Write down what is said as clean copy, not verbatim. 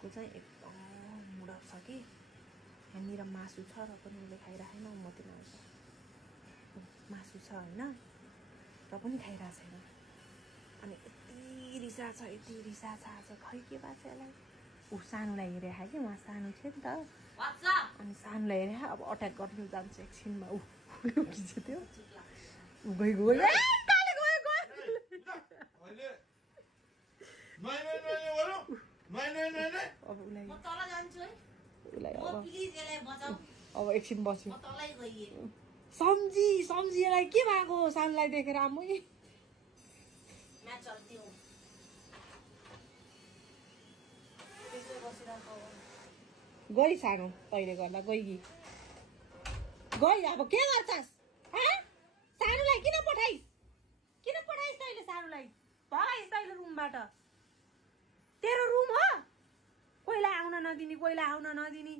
को चाहिँ एकदम मुडप छ कि यहाँनिर मासु छ र पनि उसले खाइराखेन म तिन आउँछ मासु छ होइन र पनि खाइरहेको छैन अनि यति रिसा छ आज खै के भएको छ यसलाई ऊ सानोलाई हेरेको कि उहाँ सानो थियो नि त अनि सानोलाई हेरे अब अट्याक गर्नु जान्छ एकछिनमा ऊ के थियो गयो अब उसलाई अब एकछिन बस्यो सम्झीलाई के भएको सानोलाई देखेर आमै गई सानो तैँले गर्दा गई अब के गर्छस् सानोलाई किन पठाइस् तैँले सानोलाई भगाइस् तैँले रुमबाट तेरो रुम हो कोहीलाई आउन नदिने कोहीलाई आउनै नदिने